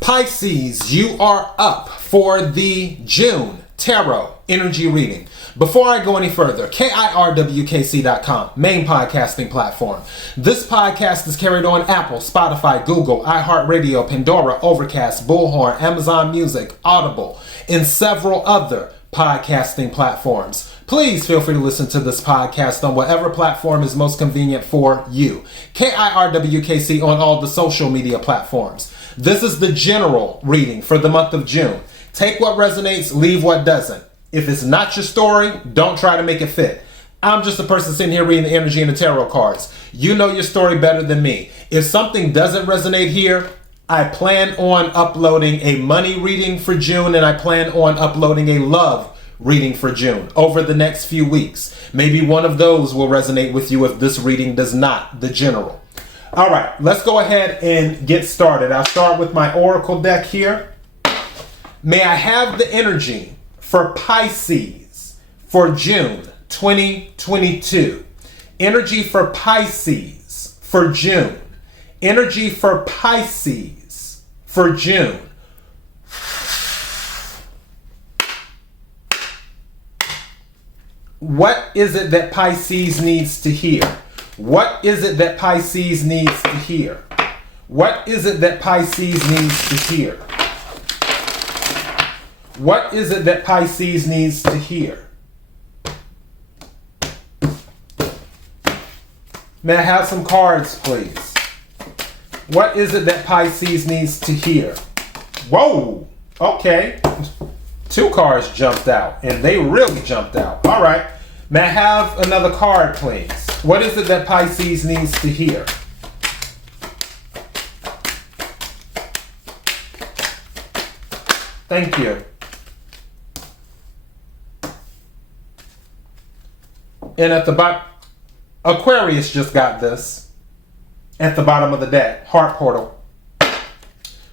Pisces, you are up for the June Tarot Energy Reading. Before I go any further, KIRWKC.com, main podcasting platform. This podcast is carried on Apple, Spotify, Google, iHeartRadio, Pandora, Overcast, Bullhorn, Amazon Music, Audible, and several other podcasting platforms. Please feel free to listen to this podcast on whatever platform is most convenient for you. KIRWKC on all the social media platforms. This is the general reading for the month of June. Take what resonates, leave what doesn't. If it's not your story, don't try to make it fit. I'm just a person sitting here reading the energy and the tarot cards. You know your story better than me. If something doesn't resonate here, I plan on uploading a money reading for June, and I plan on uploading a love reading for June over the next few weeks. Maybe one of those will resonate with you if this reading does not, the general. All right, let's go ahead and get started. I'll start with my oracle deck here. May I have the energy for Pisces for June 2022. Energy for Pisces for June. Energy for Pisces for June. What is it that Pisces needs to hear? What is it that Pisces needs to hear? What is it that Pisces needs to hear? What is it that Pisces needs to hear? May I have some cards, please? What is it that Pisces needs to hear? Whoa! Okay. 2 cards jumped out, and they really jumped out. All right. May I have another card, please? What is it that Pisces needs to hear? Thank you. And at the bottom, Aquarius just got this. At the bottom of the deck, Heart Portal.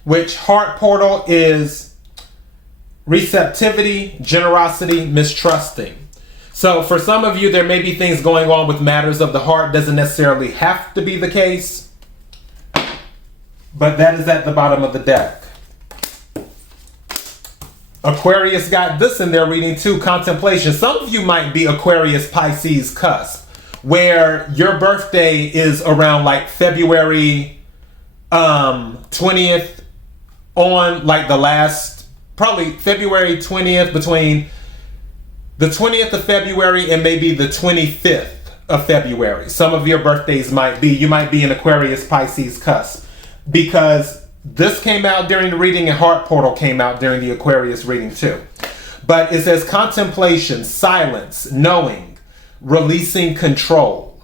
Which Heart Portal is receptivity, generosity, mistrusting. So for some of you, there may be things going on with matters of the heart. Doesn't necessarily have to be the case. But that is at the bottom of the deck. Aquarius got this in their reading too, contemplation. Some of you might be Aquarius Pisces cusp, where your birthday is around like February 20th on like the last, probably February 20th, between the 20th of February and maybe the 25th of February. Some of your birthdays you might be an Aquarius Pisces cusp, because this came out during the reading and Heart Portal came out during the Aquarius reading too. But it says contemplation, silence, knowing, releasing control.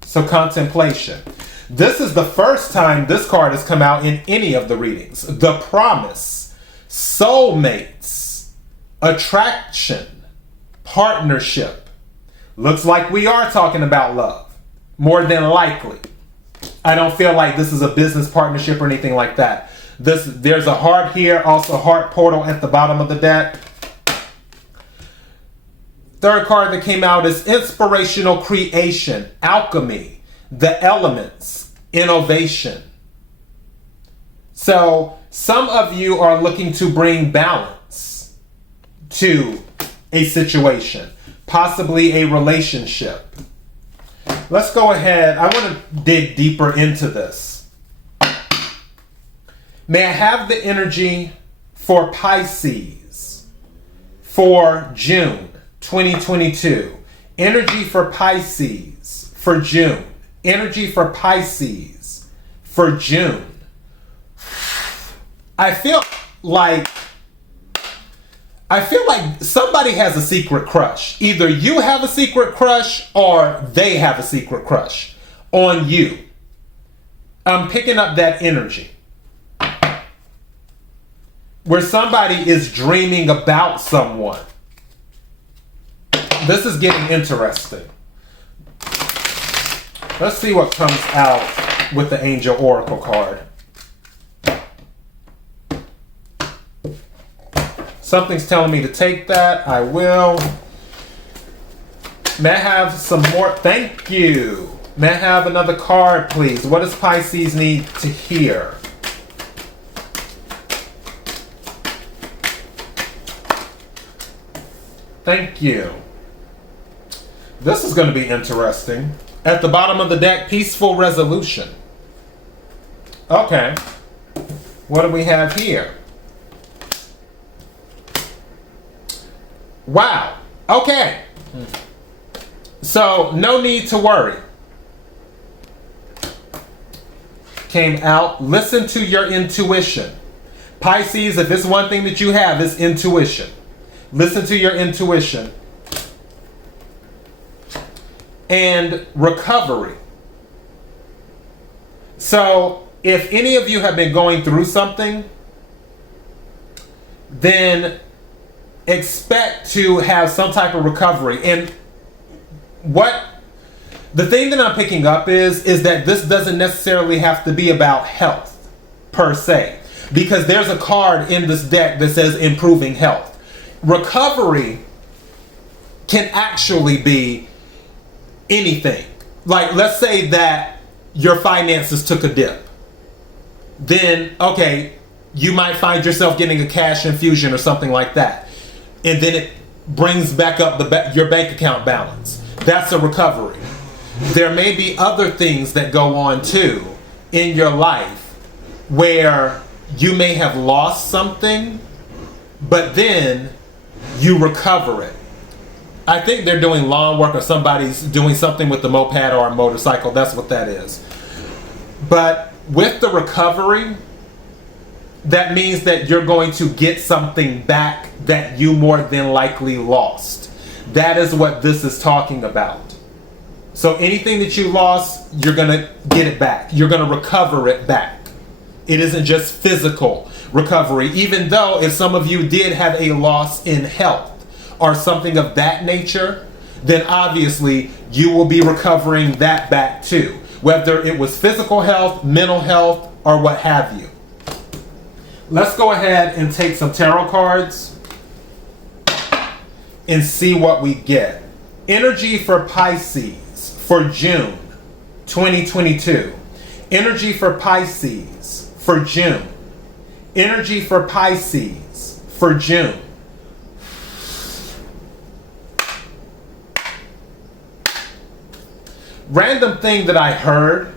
So contemplation. This is the first time this card has come out in any of the readings. The promise, soulmates, attraction, partnership. Looks like we are talking about love, more than likely. I don't feel like this is a business partnership or anything like that. There's a heart here, also Heart Portal at the bottom of the deck. Third card that came out is inspirational creation, alchemy, the elements, innovation. So some of you are looking to bring balance to a situation, possibly a relationship. Let's go ahead. I want to dig deeper into this. May I have the energy for Pisces for June 2022? Energy for Pisces for June. Energy for Pisces for June. I feel like somebody has a secret crush. Either you have a secret crush or they have a secret crush on you. I'm picking up that energy where somebody is dreaming about someone. This is getting interesting. Let's see what comes out with the Angel Oracle card. Something's telling me to take that. I will. May I have some more? Thank you. May I have another card, please? What does Pisces need to hear? Thank you. This is going to be interesting. At the bottom of the deck, peaceful resolution. Okay. What do we have here? Wow. Okay. So, no need to worry. Came out. Listen to your intuition. Pisces, if it's one thing that you have, it's intuition. Listen to your intuition. And recovery. So, if any of you have been going through something, then expect to have some type of recovery. And the thing that I'm picking up is that this doesn't necessarily have to be about health per se, because there's a card in this deck that says improving health. Recovery can actually be anything. Like, let's say that your finances took a dip. Then, okay, you might find yourself getting a cash infusion or something like that. And then it brings back up your bank account balance. That's a recovery. There may be other things that go on too in your life where you may have lost something, but then you recover it. I think they're doing lawn work, or somebody's doing something with the moped or a motorcycle. That's what that is. But with the recovery, that means that you're going to get something back that you more than likely lost. That is what this is talking about. So anything that you lost, you're going to get it back. You're going to recover it back. It isn't just physical recovery, even though if some of you did have a loss in health or something of that nature, then obviously you will be recovering that back too, whether it was physical health, mental health, or what have you. Let's go ahead and take some tarot cards and see what we get. Energy for Pisces for June 2022. Energy for Pisces for June. Energy for Pisces for June. Random thing that I heard,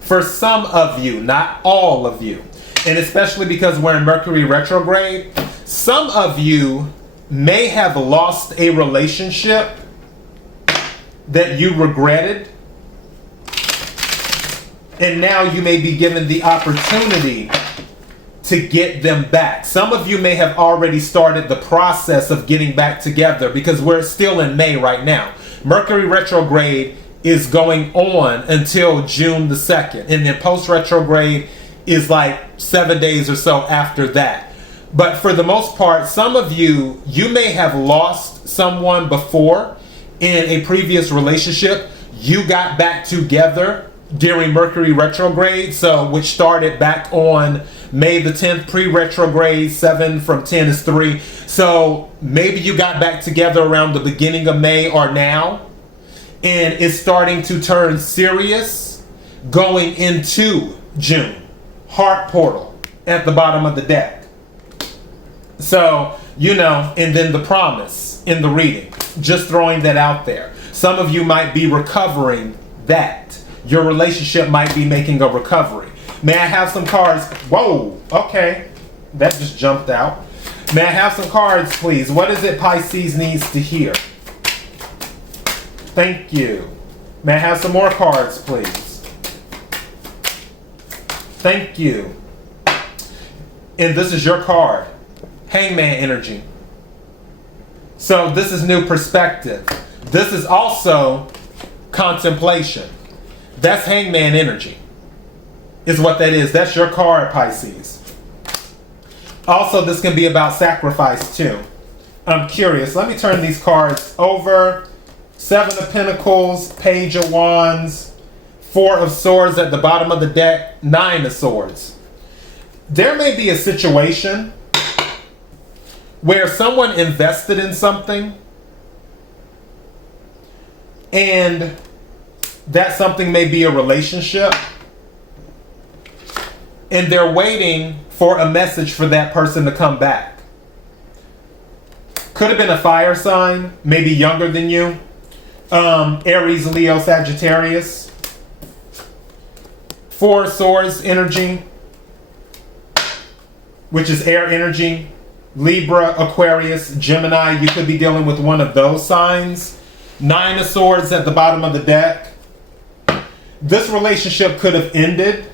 for some of you, not all of you, and especially because we're in Mercury retrograde, some of you may have lost a relationship that you regretted, and now you may be given the opportunity to get them back. Some of you may have already started the process of getting back together, because we're still in May right now. Mercury retrograde is going on until June the 2nd, and then post-retrograde is like 7 days or so after that. But for the most part, some of you may have lost someone before in a previous relationship. You got back together during Mercury retrograde, which started back on May the 10th, pre-retrograde. 7 from 10 is 3. So maybe you got back together around the beginning of May or now, and it's starting to turn serious going into June. Heart portal at the bottom of the deck. So, and then the promise in the reading. Just throwing that out there. Some of you might be recovering that. Your relationship might be making a recovery. May I have some cards? Whoa, okay. That just jumped out. May I have some cards, please? What is it Pisces needs to hear? Thank you. May I have some more cards, please? Thank you. And this is your card. Hangman energy. So this is new perspective. This is also contemplation. That's Hangman energy. Is what that is. That's your card, Pisces. Also, this can be about sacrifice too. I'm curious. Let me turn these cards over. 7 of Pentacles, Page of Wands, 4 of Swords at the bottom of the deck, 9 of Swords. There may be a situation where someone invested in something, and that something may be a relationship, and they're waiting for a message for that person to come back. Could have been a fire sign, maybe younger than you. Aries, Leo, Sagittarius. Four of Swords energy, which is air energy. Libra, Aquarius, Gemini. You could be dealing with one of those signs. Nine of Swords at the bottom of the deck. This relationship could have ended,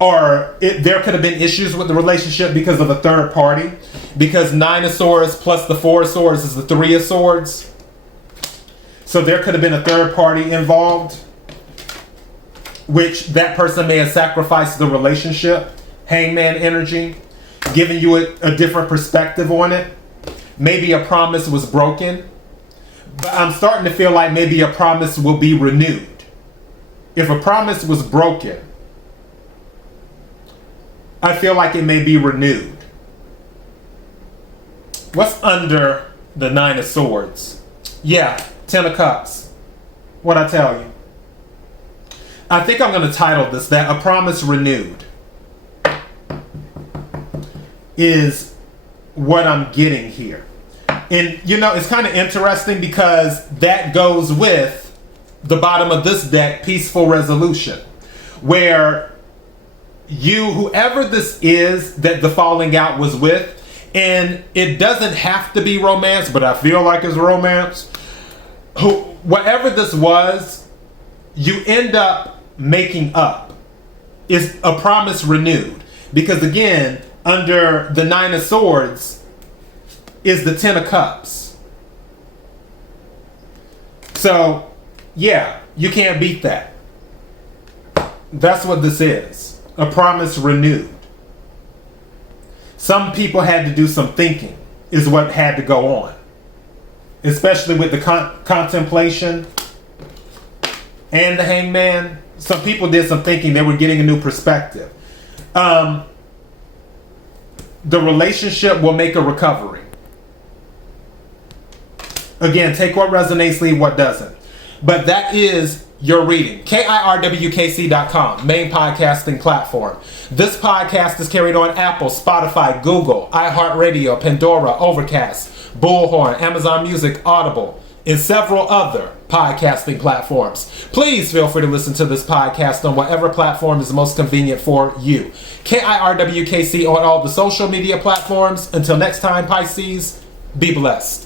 or there could have been issues with the relationship because of a third party. Because Nine of Swords plus the Four of Swords is the Three of Swords. So there could have been a third party involved, which that person may have sacrificed the relationship. Hangman energy, giving you a different perspective on it. Maybe a promise was broken, but I'm starting to feel like maybe a promise will be renewed. If a promise was broken, I feel like it may be renewed. What's under the Nine of Swords? Yeah, Ten of Cups. What'd I tell you? I think I'm going to title this that A Promise Renewed is what I'm getting here. And you know, it's kind of interesting because that goes with the bottom of this deck, Peaceful Resolution, where whoever this is that the falling out was with, and it doesn't have to be romance, but I feel like it's romance. Whatever this was, you end up making up. It's a promise renewed. Because again, under the Nine of Swords is the Ten of Cups. So, yeah, you can't beat that. That's what this is. A promise renewed. Some people had to do some thinking, is what had to go on. Especially with the contemplation and the Hangman. Some people did some thinking. They were getting a new perspective. The relationship will make a recovery. Again, take what resonates, leave what doesn't. But that is your reading. KIRWKC.com, main podcasting platform. This podcast is carried on Apple, Spotify, Google, iHeartRadio, Pandora, Overcast, Bullhorn, Amazon Music, Audible, and several other podcasting platforms. Please feel free to listen to this podcast on whatever platform is most convenient for you. KIRWKC on all the social media platforms. Until next time, Pisces, be blessed.